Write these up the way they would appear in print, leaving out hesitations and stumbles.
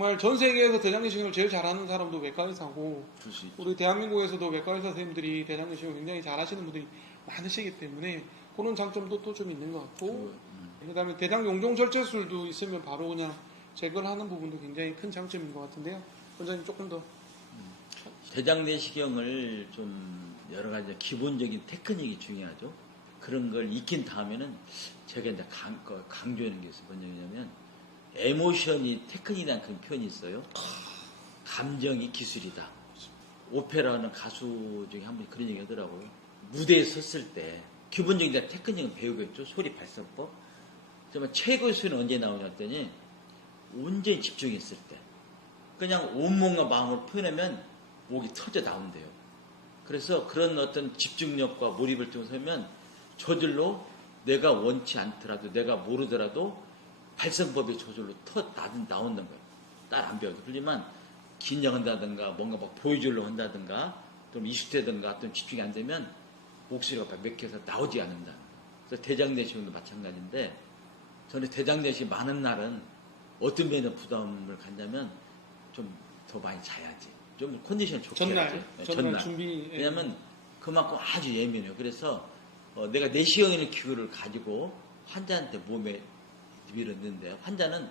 정말 전 세계에서 대장내시경을 제일 잘하는 사람도 외과 의사고 우리 대한민국에서도 외과 의사 선생님들이 대장내시경 굉장히 잘하시는 분들이 많으시기 때문에 그런 장점도 또 좀 있는 것 같고 그다음에 대장 용종 절제술도 있으면 바로 그냥 제거를 하는 부분도 굉장히 큰 장점인 것 같은데요. 원장님 조금 더 대장 내시경을 좀 여러 가지 기본적인 테크닉이 중요하죠. 그런 걸 익힌 다음에는 제가 이제 강조하는 게 있어요. 뭐냐면 에모션이 테크닉이라는 그런 표현이 있어요. 감정이 기술이다. 오페라하는 가수 중에 한 분이 그런 얘기 하더라고요. 무대에 섰을 때 기본적인 테크닉은 배우겠죠. 소리 발성법. 정말 최고의 소리는 언제 나오냐 했더니 온전히 집중했을 때 그냥 온몸과 마음을 표현하면 목이 터져 나온대요. 그래서 그런 어떤 집중력과 몰입을 통해서면 저절로 내가 원치 않더라도 내가 모르더라도 발성법이 저절로 나온다는 거예요. 딸 안 배워도. 그렇지만 긴장한다든가 뭔가 막 보여주려고 한다든가 좀 이슈되든가 좀 집중이 안 되면 목소리가 맥혀서 나오지 않는다. 그래서 대장내시경도 마찬가지인데 저는 대장내시경 많은 날은 어떤 면에 부담을 갖냐면 좀 더 많이 자야지. 좀 컨디션을 좋게 해야지. 전날 준비. 왜냐면 그만큼 아주 예민해요. 그래서 내가 내시경이라는 기구를 가지고 환자한테 몸에 밀었는데 환자는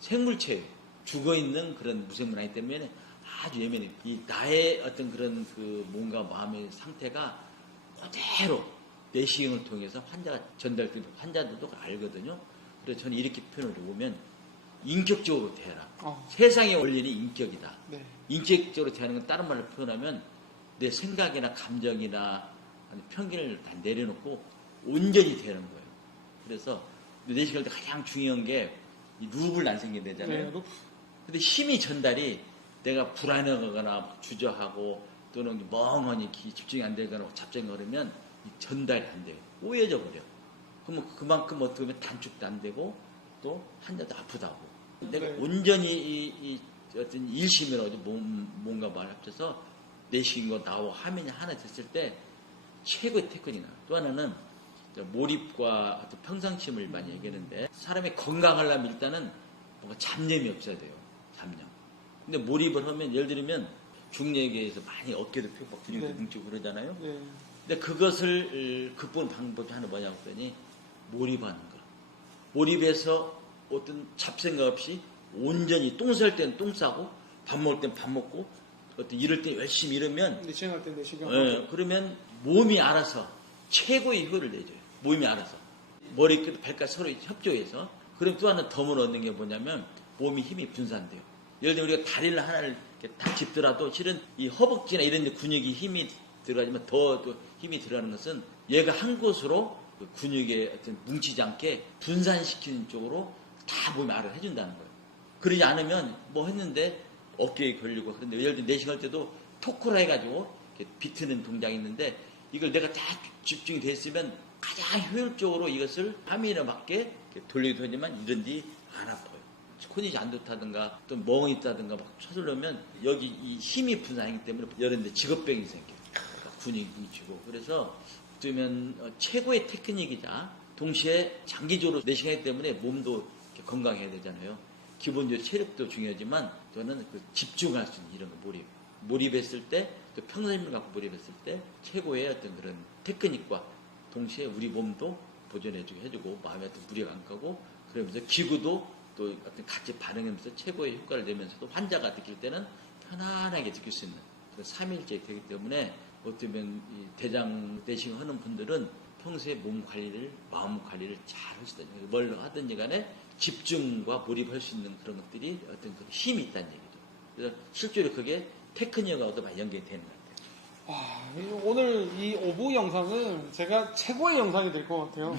생물체예요. 죽어있는 그런 무생물 아니기 때문에 아주 예민해요. 이 나의 어떤 그런 그 몸과 마음의 상태가 그대로 내시경을 통해서 환자가 전달되고 환자들도 알거든요. 그래서 저는 이렇게 표현을 해보면 인격적으로 대해라. 세상의 원리는 인격이다. 네. 인격적으로 대하는 건 다른 말로 표현하면 내 생각이나 감정이나 편견을 다 내려놓고 온전히 대하는 거예요. 그래서 내시경할 때 가장 중요한 게 루브를 안 생기게 되잖아요. 네, 근데 힘이 전달이 내가 불안해하거나 주저하고 또는 멍하니 집중이 안 되거나 잡정이 그러면 전달이 안 돼요. 오해져 버려. 그러면 그만큼 어떻게 보면 단축도 안 되고 또 환자도 아프다고. 내가 온전히 어떤 일심이라고 몸과 말 합쳐서 내시경과 나와 화면이 하나 됐을 때 최고의 테크닉이 나와요. 또 하나는 몰입과 어떤 평상심을 많이 얘기하는데 사람이 건강하려면 일단은 뭔가 잡념이 없어야 돼요. 잡념. 근데 몰입을 하면 예를 들면 중력에서 많이 어깨도 펴고 근육도 뭉치고 그러잖아요. 네. 근데 그것을 극복하는 방법이 하나 뭐냐고 했더니 몰입하는 거. 몰입해서 어떤 잡생각 없이 온전히 똥 쌀 때는 똥 싸고 밥 먹을 때는 밥 먹고 어떤 이럴 때 열심히 이러면 내시경할 때 내시경. 그러면 몸이 알아서 최고의 효를 내줘요. 몸이 알아서. 머리끝, 발끝 서로 협조해서. 그럼 또 하나 덤을 얻는 게 뭐냐면 몸이 힘이 분산돼요. 예를 들면 우리가 다리를 하나를 이렇게 딱 짚더라도 실은 이 허벅지나 이런 데 근육이 힘이 들어가지만 더 힘이 들어가는 것은 얘가 한 곳으로 그 근육에 어떤 뭉치지 않게 분산시키는 쪽으로 다 몸이 알아서 해준다는 거예요. 그러지 않으면 뭐 했는데 어깨에 걸리고 그런데 예를 들면 내시경할 때도 토크라 해가지고 이렇게 비트는 동작이 있는데 이걸 내가 다 집중이 됐으면 가장 효율적으로 이것을 화면에 맞게 돌리기도 하지만 이런 뒤 안 아파요. 컨디션이 안 좋다든가 또 멍이 있다든가 막 쳐들려면 여기 이 힘이 분산하기 때문에 이런 데 직업병이 생겨요. 근육이 뭉치고. 그래서 어쩌면 최고의 테크닉이자 동시에 장기적으로 내시경하기 때문에 몸도 건강해야 되잖아요. 기본적으로 체력도 중요하지만 저는 그 집중할 수 있는 이런 거 몰입했을 때 또 평상심을 갖고 몰입했을 때 최고의 어떤 그런 테크닉과 동시에 우리 몸도 보존해주고 마음에 어떤 무리가 안 가고 그러면서 기구도 또 어떤 같이 반응하면서 최고의 효과를 내면서도 환자가 느낄 때는 편안하게 느낄 수 있는 그런 3일째 되기 때문에 어쩌면 이 대장 내시경 하는 분들은 평소에 몸 관리를 마음 관리를 잘 하시다. 뭘 하든지 간에 집중과 몰입할 수 있는 그런 것들이 어떤 그런 힘이 있다는 얘기죠. 그래서 실제로 그게 테크닉하고도 많이 연결이 되는 것 같아요. 오늘 이 5부 영상은 제가 최고의 영상이 될 것 같아요.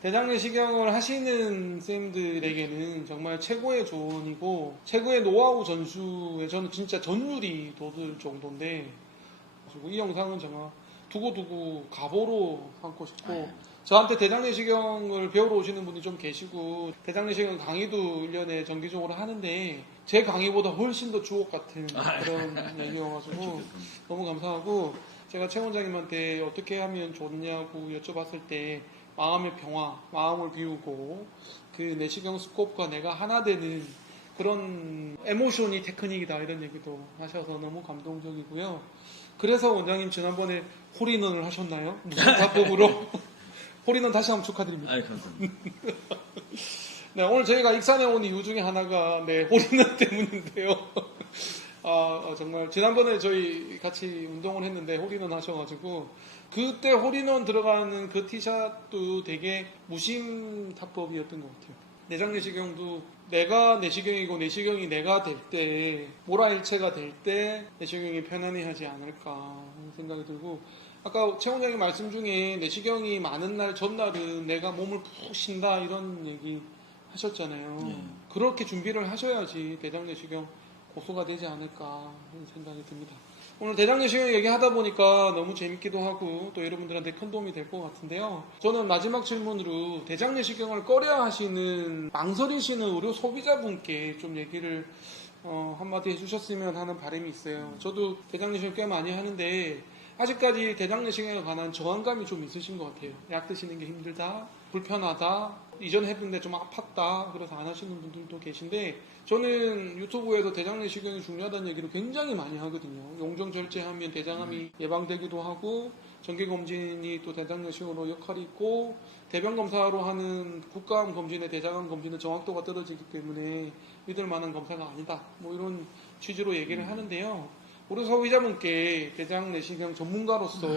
대장 내시경을 하시는 쌤들에게는 정말 최고의 조언이고 최고의 노하우 전수에 저는 진짜 전율이 돋을 정도인데 그리고 이 영상은 정말 두고두고 가보로 삼고 싶고 저한테 대장 내시경을 배우러 오시는 분이 좀 계시고 대장 내시경 강의도 1년에 정기적으로 하는데 제 강의보다 훨씬 더 주옥 같은 그런 얘기여가지고 너무 감사하고 제가 최 원장님한테 어떻게 하면 좋냐고 여쭤봤을 때 마음의 평화, 마음을 비우고 그 내시경 스코프가 내가 하나 되는 그런 에모션이 테크닉이다 이런 얘기도 하셔서 너무 감동적이고요. 그래서 원장님 지난번에 홀인원을 하셨나요? 무슨 화법으로? 홀인원 다시 한번 축하드립니다. 아이, 감사합니다. 네, 오늘 저희가 익산에 온 이유 중에 하나가 네, 홀인원 때문인데요. 정말 지난번에 저희 같이 운동을 했는데 홀인원 하셔가지고 그때 홀인원 들어가는 그 티샷도 되게 무심 타법이었던 것 같아요. 내장 내시경도 내가 내시경이고 내시경이 내가 될 때 모라일체가 될 때 내시경이 편안해하지 않을까 하는 생각이 들고 아까 최 원장님 말씀 중에 내시경이 많은 날 전날은 내가 몸을 푹 쉰다 이런 얘기 하셨잖아요. 예. 그렇게 준비를 하셔야지 대장 내시경 고소가 되지 않을까 하는 생각이 듭니다. 오늘 대장 내시경 얘기하다 보니까 너무 재밌기도 하고 또 여러분들한테 큰 도움이 될 것 같은데요. 저는 마지막 질문으로 대장 내시경을 꺼려 하시는 망설이시는 의료 소비자분께 좀 얘기를 한마디 해주셨으면 하는 바람이 있어요. 저도 대장 내시경 꽤 많이 하는데 아직까지 대장 내시경에 관한 저항감이 좀 있으신 것 같아요. 약 드시는 게 힘들다, 불편하다, 이전 해본데 좀 아팠다, 그래서 안 하시는 분들도 계신데 저는 유튜브에도 대장 내시경이 중요하다는 얘기를 굉장히 많이 하거든요. 용종 절제하면 대장암이 예방되기도 하고 정기검진이 또 대장 내시경으로 역할이 있고 대변 검사로 하는 국가암 검진의 대장암 검진은 정확도가 떨어지기 때문에 믿을 만한 검사가 아니다. 뭐 이런 취지로 얘기를 하는데요. 우리 소비자분께 대장 내시경 전문가로서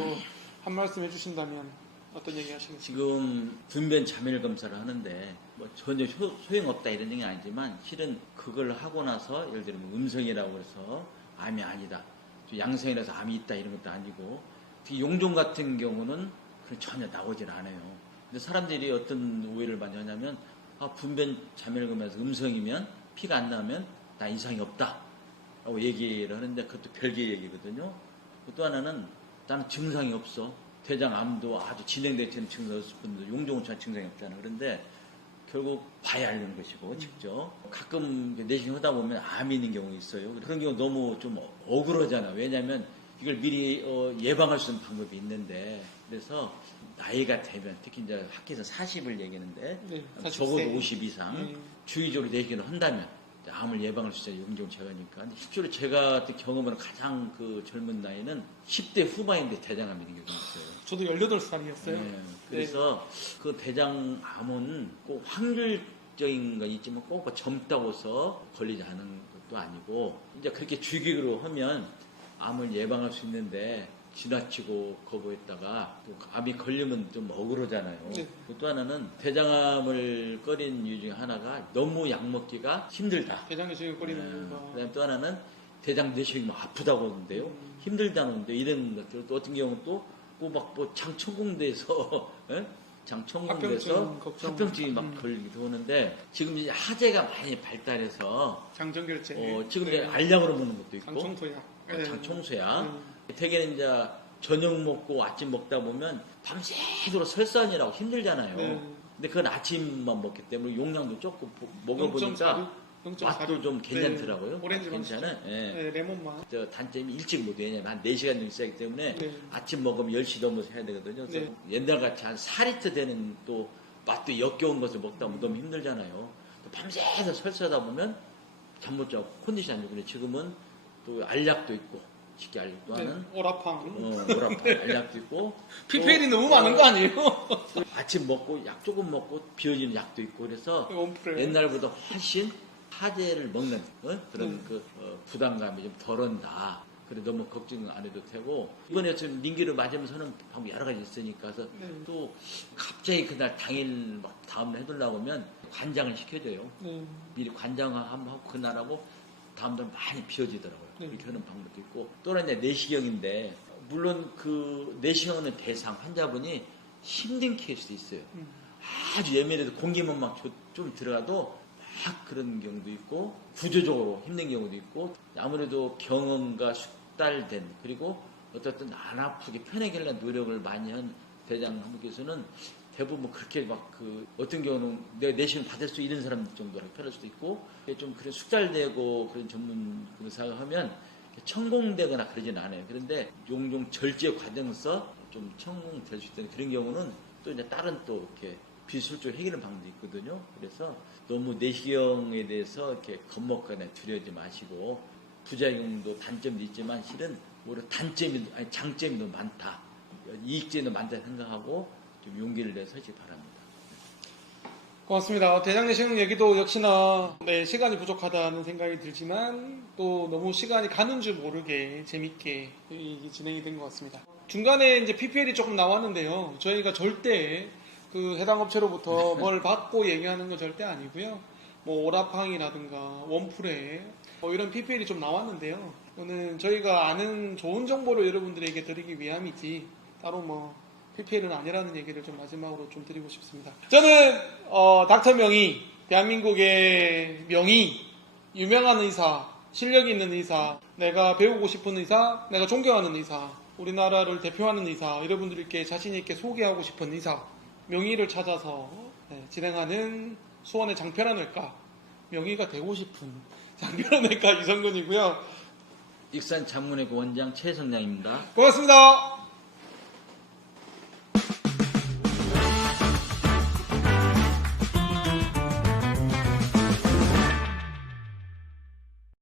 한 말씀 해주신다면 어떤 얘기 하시겠습니까? 지금 분변 자멸 검사를 하는데 뭐 전혀 소용없다 이런 얘기는 아니지만 실은 그걸 하고 나서 예를 들면 음성이라고 해서 암이 아니다, 또 양성이라서 암이 있다 이런 것도 아니고 특히 용종 같은 경우는 전혀 나오질 않아요. 근데 사람들이 어떤 오해를 많이 하냐면 분변 자멸 검사에서 음성이면 피가 안 나면 나 이상이 없다 라고 얘기를 하는데 그것도 별개의 얘기거든요. 또 하나는 나는 증상이 없어. 대장암도 아주 진행되지 않은 증상이 없을 뿐도 용종은 전 증상이 없잖아. 그런데 결국 봐야 알는 것이고 직접 가끔 내시경 하다 보면 암이 있는 경우 있어요. 그런 경우 너무 좀 억울하잖아. 왜냐하면 이걸 미리 예방할 수 있는 방법이 있는데 그래서 나이가 되면 특히 이제 학회에서 40을 얘기하는데 네, 40세. 적어도 50 이상 주의적으로 내시경을 한다면 암을 예방할 수 있어요. 용종 제거니까. 근데 실제로 제가 경험하는 가장 그 젊은 나이는 10대 후반인데 대장암이 있는 경우가 있어요. 저도 18살이었어요. 네, 그래서 그 대장암은 꼭 확률적인 건 있지만 꼭 젊다고 해서 걸리지 않은 것도 아니고 이제 그렇게 주기로 하면 암을 예방할 수 있는데 지나치고 거부했다가 또 암이 걸리면 좀 억울하잖아요. 네. 또 하나는 대장암을 꺼린 이유 중에 하나가 너무 약 먹기가 힘들다. 대장 내시경 꺼리는 이유가 그다음에 또 하나는 대장 내시경이 뭐 아프다고 하는데요. 힘들다는데 이런 것들 또 어떤 경우는 또 막 뭐 장천공대에서 장천공대에서 합병증이 막 걸리기도 하는데 지금 이제 하제가 많이 발달해서 장정결제 지금 이제 알약으로 먹는 것도 있고 장청소약 장청소약 대개는 이제 저녁 먹고 아침 먹다 보면 밤새도록 설산이라고 힘들잖아요. 근데 그건 아침만 먹기 때문에 용량도 조금 먹어보니까 맛도 좀 괜찮더라고요. 오렌지 괜찮아요. 예. 레몬 맛. 저 단점이 일찍 못 해요. 왜냐면 한 4시간 정도 있어야 하기 때문에 아침 먹으면 10시 넘어서 해야 되거든요. 그래서 옛날같이 한 4리터 되는 또 맛도 역겨운 것을 먹다 보면 너무 힘들잖아요. 또 밤새서 설사하다 보면 잠 못 자고 컨디션이 안 좋고 근데 지금은 또 알약도 있고 쉽게 알약도 하는 오라팡 오라팡 알약도 있고 PPL이 너무 많은 거 아니에요? 아침 먹고 약 조금 먹고 비워지는 약도 있고 그래서 옛날보다 훨씬 하제를 먹는 그런 부담감이 좀 덜한다. 그래 너무 걱정 안 해도 되고 이번에 지금 링기를 맞으면서는 방법 여러 가지 있으니까 그래서 또 갑자기 그날 당일 막 다음날 해달라고 하면 관장을 시켜줘요. 미리 관장 한번 하고 그날하고 다음날 많이 비워지더라고요. 이렇게 하는 방법도 있고 또 하나 이제 내시경인데 물론 그 내시경하는 대상 환자분이 힘든 케이스도 있어요. 아주 예민해도 공기만 막 좀 들어가도 막 그런 경우도 있고 구조적으로 힘든 경우도 있고 아무래도 경험과 숙달된 그리고 어떻든 안 아프게 편하게 하려는 노력을 많이 한 대장암께서는 대부분 그렇게 막 어떤 경우는 내가 내시경 받을 수 있는 사람 정도로 편할 수도 있고 좀 그런 숙달되고 그런 전문 의사가 하면 천공되거나 그러진 않아요. 그런데 종종 절제 과정에서 좀 천공될 수 있다는 그런 경우는 또 이제 다른 또 이렇게 비술적 해결하는 방법도 있거든요. 그래서 너무 내시경에 대해서 이렇게 겁먹거나 두려워하지 마시고 부작용도 단점도 있지만 실은 오히려 단점이 아니 장점이 더 많다. 이익점도 많다 생각하고 좀 용기를 내서 하시기 바랍니다. 고맙습니다. 대장내시경 얘기도 역시나 시간이 부족하다는 생각이 들지만 또 너무 시간이 가는 줄 모르게 재밌게 진행이 된 것 같습니다. 중간에 이제 PPL이 조금 나왔는데요. 저희가 절대 그 해당 업체로부터 뭘 받고 얘기하는 건 절대 아니고요. 뭐 오라팡이라든가 원프레 뭐 이런 PPL이 좀 나왔는데요. 이거는 저희가 아는 좋은 정보를 여러분들에게 드리기 위함이지 따로 뭐 PPL은 아니라는 얘기를 좀 마지막으로 좀 드리고 싶습니다. 저는 닥터 명의, 대한민국의 명의, 유명한 의사, 실력 있는 의사, 내가 배우고 싶은 의사, 내가 존경하는 의사, 우리나라를 대표하는 의사, 여러분들께 자신 있게 소개하고 싶은 의사, 명의를 찾아서 진행하는 수원의 장편환외과, 명의가 되고 싶은 장편환외과 이성근이고요. 익산 장문외과 원장 최성량입니다. 고맙습니다.